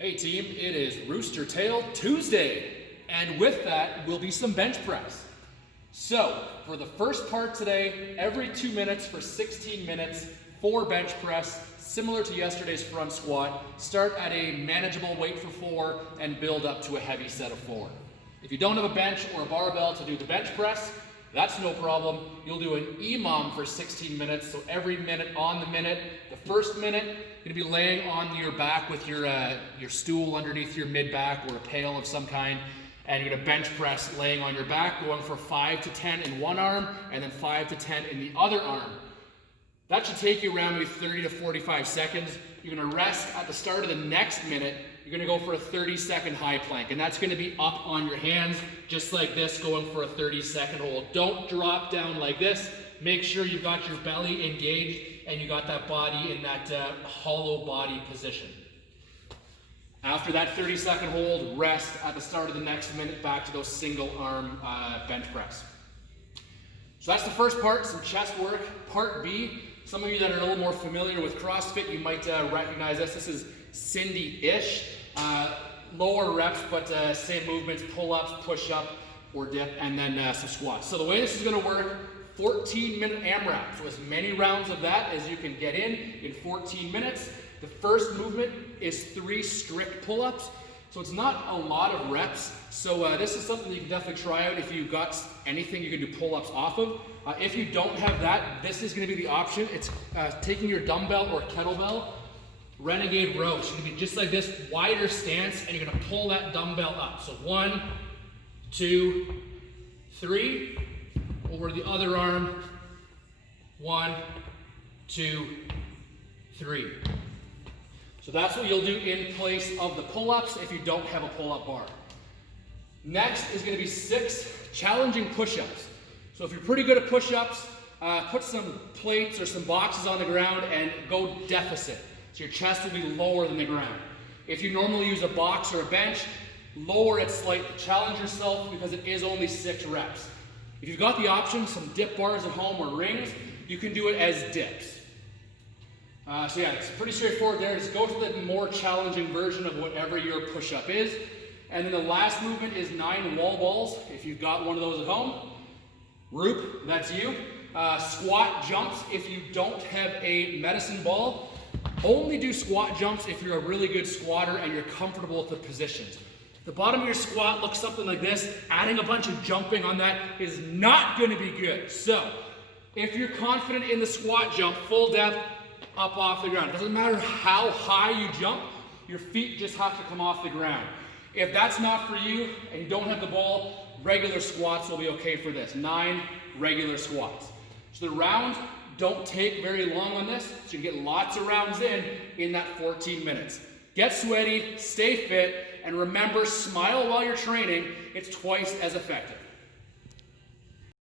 Hey team, it is Rooster Tail Tuesday, and with that will be some bench press. So, for the first part today, every 2 minutes for 16 minutes, 4 bench press, similar to yesterday's front squat. Start at a manageable weight for 4 and build up to a heavy set of 4. If you don't have a bench or a barbell to do the bench press, that's no problem. You'll do an EMOM for 16 minutes, so every minute on the minute. The first minute, you're gonna be laying on your back with your stool underneath your mid-back or a pail of some kind, and you're gonna bench press laying on your back, going for 5 to 10 in one arm, and then 5 to 10 in the other arm. That should take you around maybe 30 to 45 seconds. You're gonna rest at the start of the next minute. You're gonna go for a 30-second high plank, and that's gonna be up on your hands, just like this, going for a 30-second hold. Don't drop down like this. Make sure you've got your belly engaged and you got that body in that hollow body position. After that 30-second hold, rest at the start of the next minute, back to those single arm bench press. So that's the first part, some chest work. Part B, some of you that are a little more familiar with CrossFit, you might recognize this. This is Cindy-ish. Lower reps, but same movements, pull-ups, push-up, or dip, and then some squats. So the way this is gonna work, 14-minute AMRAP. So as many rounds of that as you can get in 14 minutes. The first movement is 3 strict pull-ups. So it's not a lot of reps. So this is something you can definitely try out if you've got anything you can do pull-ups off of. If you don't have that, this is gonna be the option. It's taking your dumbbell or kettlebell, renegade row. So you're gonna be just like this, wider stance, and you're gonna pull that dumbbell up. So 1, 2, 3, over the other arm, 1, 2, 3. So that's what you'll do in place of the pull-ups if you don't have a pull-up bar. Next is gonna be 6 challenging push-ups. So if you're pretty good at push-ups, put some plates or some boxes on the ground and go deficit. So your chest will be lower than the ground. If you normally use a box or a bench, lower it slightly. Challenge yourself because it is only 6 reps. If you've got the option, some dip bars at home or rings, you can do it as dips. So yeah, it's pretty straightforward there. Just go to the more challenging version of whatever your push-up is. And then the last movement is 9 wall balls. If you've got one of those at home, Roop, that's you. Squat jumps if you don't have a medicine ball. Only do squat jumps if you're a really good squatter and you're comfortable with the positions. The bottom of your squat looks something like this. Adding a bunch of jumping on that is not going to be good. So, if you're confident in the squat jump, full depth, up off the ground. It doesn't matter how high you jump, your feet just have to come off the ground. If that's not for you and you don't have the ball, regular squats will be okay for this. 9 regular squats. So the round don't take very long on this, so you get lots of rounds in that 14 minutes. Get sweaty, stay fit, and remember, smile while you're training. It's twice as effective.